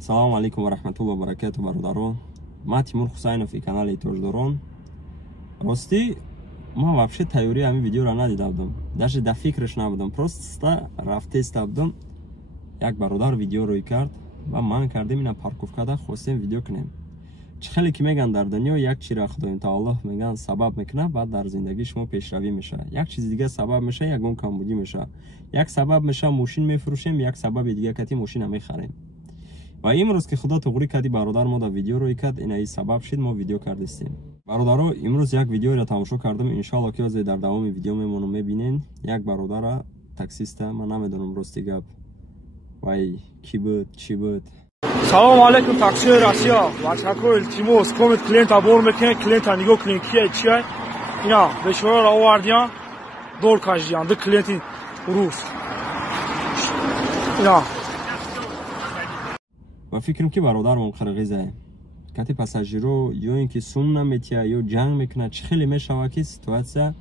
Салому алейкум ва рахматуллоҳи ва баракатуҳу бародарон. Ман Тимур Хусайнов и канали Тоҷдорон. Рости ман вообще тайёрии ҳамин видеоро надида будам. Даже да фикраш набудам. Просто рафта иста будам. Як бародар видео рӯй кард ва ман кардем ина парковкада хостем видео кунем. Чӣ хеле ки меган дар дунё як чизро Худои таоло меган сабаб мекунад, баъд дар зиндагии шумо пешравӣ мешавад. Як чизи дига сабаб мешавад, ягон камбудӣ мешавад. Як сабаб мешавад мошин мефурӯшем, як сабаби дига кати мошина мехарем. Ва имрӯз ки худо туғрӣ кади бародар мо да видео рӯй кард, ина сабаб шид мо видео кардистем. Бародаро, имрӯз як видеоро тамошо кардам, иншоалло ки ҳозир дар давоми видео мемонам мебинен. Як бародара таксиста, ман намедонам рости гап. Вай ки буд, чӣ буд? Салому алейкум, таксиёи Россия. Бачакои илтимос, комит клиента бор мекунед, клиента нигоҳ кунед кия чия. Ина бечораро овардиан, дор каждиан, ду клиенти рус. Ина. Ва фикрам ки бародармон қирғизае. Кати пассажиро ё ин ки сум наметия, ё ҷанг мекунад, чӣ хеле мешавад ки ситуатсия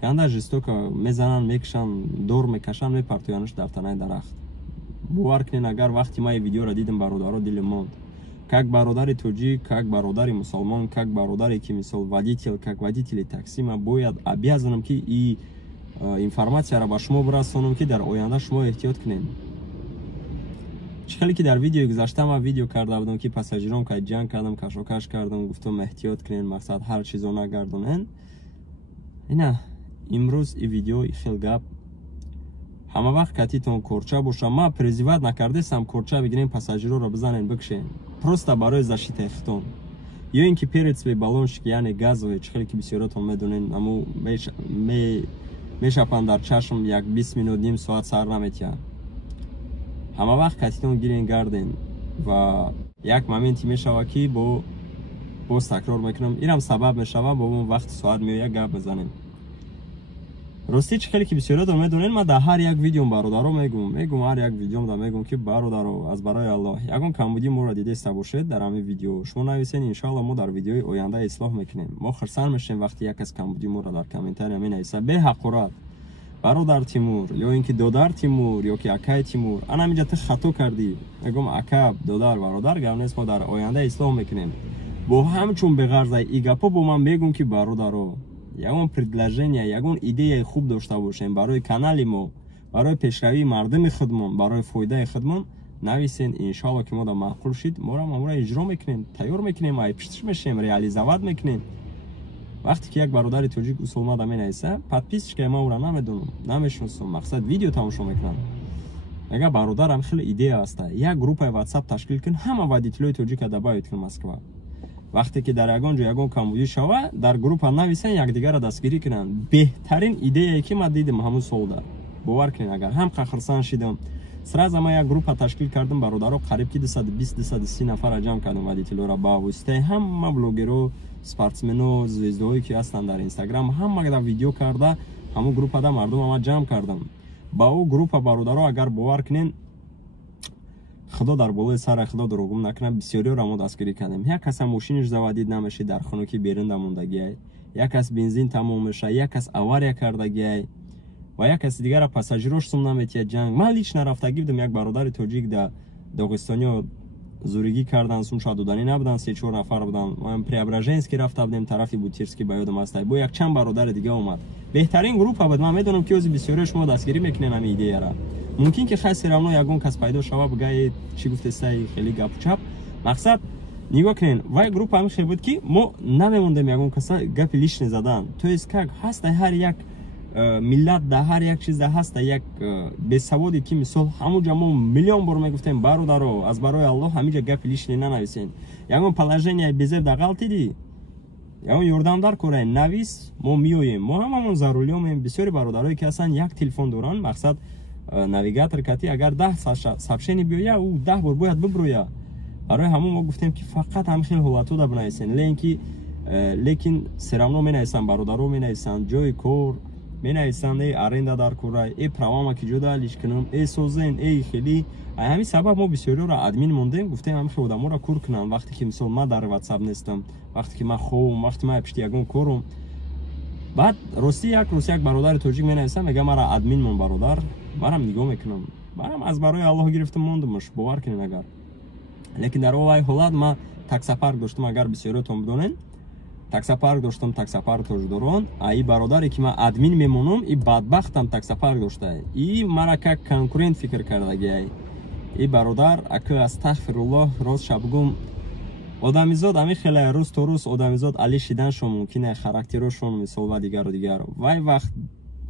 ганда жестока мезананд, мекушанд, дор мекашанд, мепартоянаш дар танаи дарахт. Бовар кунед, агар вақти ман видеоро дидам, бародаро дилем монд. Как бародари тоҷик, как бародари мусулмон, как бародаре ки мисол водитель, как водители такси, ман бояд обязанам ки и информатсияро ба шумо бирасонам ки дар оянда шумо эҳтиёт кунед. Чӣ хеле ки дар видеои гузашта ман видео карда будам ки пассажирон ка ҷанг кардам, кашокаш кардам, гуфтам эҳтиёт кунед, мақсад ҳар чизо нагардонен. Ина имрӯз и видео и хел гап. Ҳама вақт катитон корча боша. Ман призиват накардестам корча бигирем пассажироро бизанен бикушен. Просто барои защитаи худтон. Ё ин ки перед свои баллончики, яъне газове, чӣ хеле ки бисёротон медонен, аммо мешапанд дар чашм як 20 минут, ним соат сар наметиҳад. Ҳама вақт катитон гирен гарден ва як моменти мешавад ки боз такрор мекунам. Инам сабаб мешавад бо мон вақти соат меояд гап бизанем. Рости чӣ хеле ки бисёротон медонен, ман дар ҳар як видеом бародаро мегум ҳар як видеом да мегум ки бародаро, аз барои Аллоҳ ягон камбудӣ моро дидаиста бошед дар ҳамин видео шумо нависен, иншоалло мо дар видеои оянда ислоҳ мекунем. Мо хурсанд мешем вақти як кас камбудӣ моро дар комментария менависа бе ҳақорат. Бародар Тимур, ё ин ки додар Тимур, ё ки акай Тимур, ана минҷа ту хато кардӣ. Мегум ака, додар, бародар гап нест, мо дар оянда ислоҳ мекунем. Бо ҳамчун беғарзаи и гапо бо ман мегум ки бародаро, ягон предложение, ягон идеяи хуб дошта бошем барои канали мо, барои пешравии мардуми худмон, барои фоидаи худмон, нависен, иншоалло ки мо да маъқул шид, моро иҷро мекунем, тайёр мекунем, айпиштиш мешем, реализоват мекунем. Вақте ки як бародари тоҷик усулмада менависа, подписчикаи ман ӯро намедонам, намешиносам, мақсад видео тамошо мекунам. Мега бародарам хеле идея аста, як группаи WhatsApp ташкил кун, ҳама водителои тоҷика да баёд кун Москва. Вақте ки дар ягон ҷо ягон камбудӣ шава, дар группа нависен, якдигарро дастгирӣ кунанд. Беҳтарин идеяе ки ман дидим ҳамун солда. Бовар кунед, агар ҳам хурсанд шидам, сразу ман як группа ташкил кардам, бародаро қариб ки 220-230 нафарро ҷамъ кардам водителоро ба воситаи ҳама блогеро, спортсмено, звездоҳое ки ҳастанд дар Инстаграм, ҳамаро видео карда, ҳамун группада мардумро ҷамъ кардам. Ба ӯ группа бародаро агар бовар кунед, худо дар болои сари худо дурӯғум накунад, бисёриро мо дастгирӣ кардем. Як каса мошиниш заводид намешид, дар хунуки берунда мондагиай, як кас бензин тамом меша, як кас авария кардагиай ва як каси дигара пассажирош сум наметия ҷанг. Ман лично рафтагӣ будам, як бародари тоҷик да доғистониё зуригӣ кардан, сумша доданӣ набуданд, 3-4 нафар буданд. Ман Преображенский рафта будем, тарафи Бутирский ба ёдам аст. Бо як чанд бародари дига омад. Беҳтарин группа буд. Ман медонам ки ӯзи бисёриро шумо дастгирӣ мекунед ҳамин идеяро. Мумкин ки хай серамно ягон кас пайдо шава бигае чӣ гуфтестай хеле гапу чап. Мақсад нигоҳ кунед, вай группа ҳамин хел буд ки мо намемондем ягон каса гапи лишне задан. То есть как ҳаста ҳар як миллат да ҳар як чизда ҳаста як бесаводе ки мисол ҳамунҷа мо миллион бор мегуфтем бародаро, аз барои Аллоҳ ҳаминҷа гапи лишне нанависен. Ягон положение безеб дағал тиди, ягон ёрдамдар кораи навис, мо меоем, мо ҳамамон зарулиёмем. Бисёри бародарое ки ҳастанд як телефон доранд, мақсад навигатор кати агар 10 сообщение биёя, ӯ 10 бор бояд биброя. Барои ҳамон мо гуфтем ки фақат ҳамин хел ҳолатода бинависен. Лекин серамно менависанд, бародаро менависанд, ҷои кор менависанд, аренда дар кора, правама ки ҷода алиш кунам, созен, хели. Ҳамин сабаб мо бисёриро админ мондем, гуфтем ҳамин хел одаморо кор кунанд. Вақте ки мисол ман дар WhatsApp нестам, вақте ки ман хобам, вақте ман пишти ягон корам, баъд рости як бародари тоҷик менависа, мега мара админ мон бародар, марам нигоҳ мекунам. барам аз барои Аллоҳ гирифтам мондамаш, бовар кунед агар. Лекин дар овай ҳолат ма таксапарк доштам, агар бисёротон бидонен. Таксапарк доштам, таксапарк тоҷдорон. И бародаре ки ма админ мемонам, и бадбахтам таксапарк дошта. И мара как конкурент фикр кардагиай. И бародар ака астағфируллоҳ, рост шабгум одамизод ами хеле рӯз то рӯз одамизод али шиданшон мумкин характерошон мисол ва дигару дигар. Вай вақт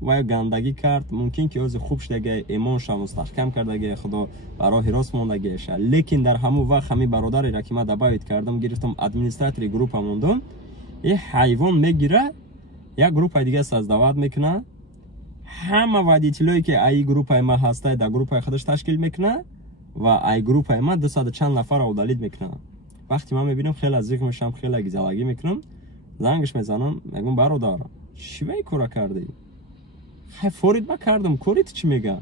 вай гандагӣ кард, мумкин ки ози хуб шудагиай, эмонша мустаҳкам кардагиай, худо бароҳи рост мондагиаша. Лекин дар ҳамун вақт ҳами бародареро ки ма дабавит кардам, гирифтам администратори группа мондам. И ҳайвон мегира, як группа дига создават мекуна. Ҳама водителое ки аи группаи ма ҳастай дар группаи худаш ташкил мекуна ва аи группаи ма 200 чанд нафара удалид мекуна. Вақти ман мебинам хеле зиқ мешам, хеле гизалагӣ мекунам, зангаш мезанам, мегум бародар, чивай кора кардӣ? Хай форид ма кардам, корит чӣ мега?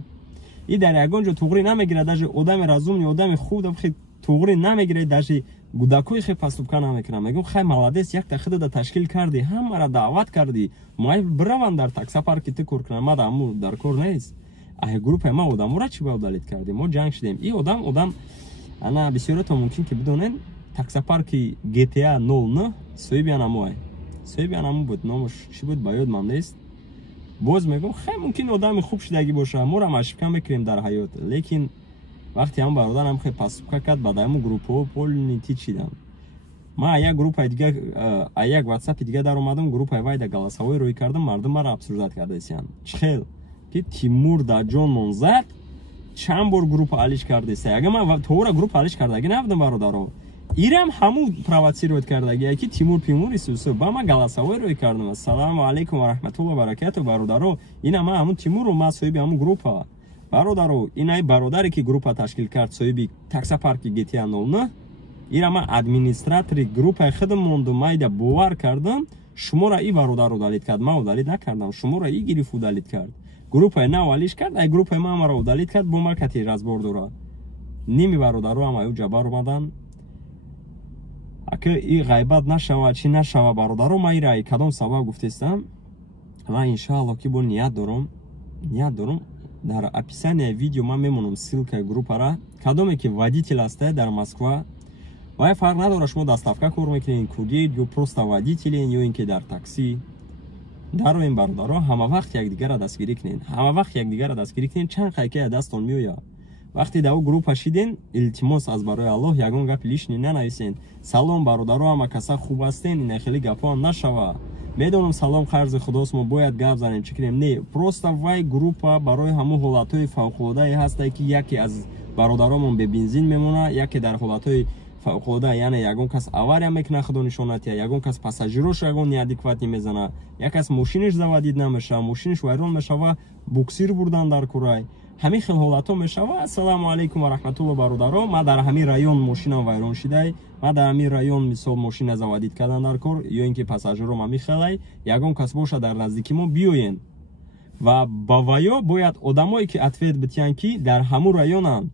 И дар ягон ҷо туғри намегира, даже одами разумни, одами хуб хи туғри намегира, даже гудакои хе паступка намекунам. Мегум хай маладес, як тахида да ташкил карди, ҳамара даъват карди, май бираван дар таксапарки ту кор кунам, ма даму дар кор нест. Аҳи группаи ма одамора чӣ ба удалид кардем? Мо ҷанг шудем. И одам ана бисёрато мумкин ки бидонен таксапарки GTA 09 соҳиби анамоай. Соҳиби анамо буд, номаш чӣ буд ба ёд ман нест. Боз мегум хай мумкин одами хуб шудагӣ боша, моро машка мекунем дар ҳаёт. Лекин вақти ҳам бародарам хе паступка кард, ба даиму группаҳо полни тит шидам. Ма як группаи дига, як WhatsApp дига дар омадам, группаи вай да галасавои рӯй кардам, мардум мара абсурдат кардасиян. Чихел ки Тимур да ҷон монзад чанд бор группа алиш кардеса. Ага ман товора группа алиш кардагӣ набудам бародаро. Ирам ҳаму провоцировать кардагия ки Тимур Пимур исусу ба ма галасавои рӯй кардам. Ассалому алайкум ва раҳматуллоҳи ва баракату бародаро. Ина ма ҳамун Тимуру, ма соҳиби ҳамун группа. Бародаро, инай бародаре ки группа ташкил кард, соҳиби таксапарки GTA 09. Ира ма администратори группаи худам мондум, майда бовар кардам, шуморо и бародар удалид кард, ма удалид накардам, шуморо и гирифт удалид кард. Группаи нав алиш кард, ай группаи ма мара удалид кард, бо ма кати разбор дора. Ними бародаро ҳам аю ҷабар омадан. Ака и ғайбат нашава, чи нашава бародаро, ма ира кадом сабаб гуфтестам. Ма иншааллоҳ ки бо ният дорам дар описание видео ман мемонам ссилкаи группара. Кадоме ки водитель астае дар Москва, вай фарқ надора шумо доставка кор мекунед, курьер ё просто водителен ё ин ки дар такси. Дароин бародаро, ҳама вақт якдигарро дастгирӣ кунед. Ҳама вақт якдигарро дастгирӣ кунед, чанд қайқаи дастон меояд. Вақти дар группа шиден, илтимос аз барои Аллоҳ ягон гапи лишни нанависен. Салом бародаро, ҳама каса хуб астен, ина хеле гапҳоам нашава. Медонам салом қарзи худост, мо бояд гап занем, чӣ кунем? Не, просто вай группа барои ҳамун ҳолатҳои фавқулодае ҳастае ки яке аз бародаромон бебензин мемона, яке дар ҳолатҳои фавқулода, яъне ягон кас авария мекуна, худо нишонат, я ягон кас пассажирош ягон неадекватни мезана, як кас мошиниш завадид намешава, мошиниш вайрон мешава, буксир бурдан дар курай. Ҳамин хел ҳолатҳо мешава. Ассалому алайкум ва раҳматуллоҳи бародаро, ма дар ҳамин район мошинам вайрон шидай, ма дар ҳамин район мисол мошина завадид кардан дар кор, ё ин ки пассажиром ҳамин хелай, ягон кас боша дар наздики мо биёен. Ва ба ваё бояд одамое ки ответ битиян ки дар ҳамун районан.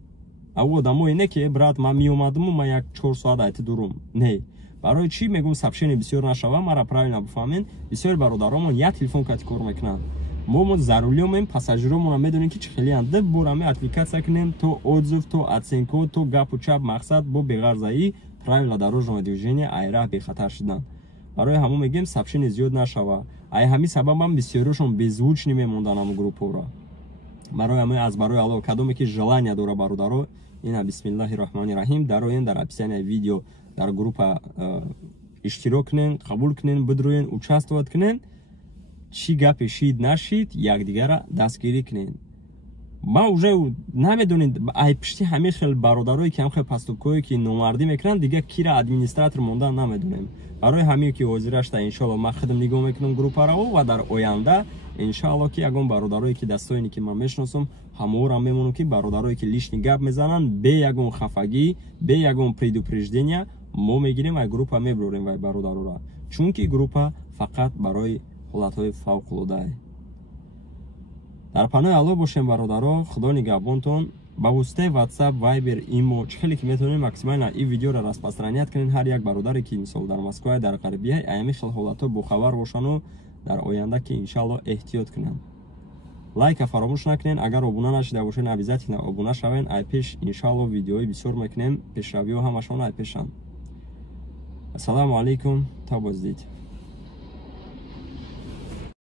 Ав одамое не ки брат ма меомадаму ма як 4 соат айти дурум. Не. Барои чӣ мегум сообщение бисёр нашава, мара правильно бифаҳмед. Бисёр бародаромон як телефон кати кор мекунанд. Мо зарулёмем, пассажиромон медонем ки чӣ хелиянд. Деб бора ме апликация кунем, то отзыв, то оценка, то гапу чап, мақсад бо беғарзаи правила дорожного движения айра бехатар шудан. Барои ҳамон мегем сообщение зиёд нашава. Ай ҳамин сабабам бисёрушон беззвучни мемондан ҳамон группаро. Барои ҳамин аз барои Аллоҳ кадоме ки желания дора бародаро, ина бисмиллаҳи роҳмани раҳим, дароен дар описание видео дар группа иштирок кунен, қабул кунен, бидроен, участвовать кунен. Чӣ гапе шид нашид, якдигарро дастгирӣ кунед. Ма уже намедонед, ай пишти ҳамин хел бародарое ки ҳамхел паступкое ки номардӣ мекунанд, дига кира администратор мондан намедонем. Барои ҳамин ки ҳозирашта иншоаллоҳ ма худам нигоҳ мекунам группаро ва дар оянда иншоаллоҳ ки ягон бародарое ки дастоини ки ман мешиносам, ҳамаорам мемонам ки бародарое ки лишни гап мезананд, бе ягон хафагӣ, бе ягон предупреждения, мо мегирем ай группа мебурем вай бародароро. Чунки группа фақат барои ҳолатҳои фавқулода. Дар паноҳи Аллоҳ бошем бародаро, худо нигаҳбонтон. Ба воситаи WhatsApp, Viber, Imo, чӣ хеле ки метавонем максимально ин видеоро распространият кунем. Ҳар як бародаре ки мисол дар Москва, дар Ғарбия, ҳамин хел ҳолатҳо бохабар бошану дар оянда ки иншааллоҳ эҳтиёт кунанд. лайка фаромӯш накунед. Агар обуна нашида бошед обязательно обуна шавед. Ай пеш иншаллоҳ видеои бисёр мекунем. Пешравиҳо ҳамашон ай пешанд. Ассалому алайкум, та боздид.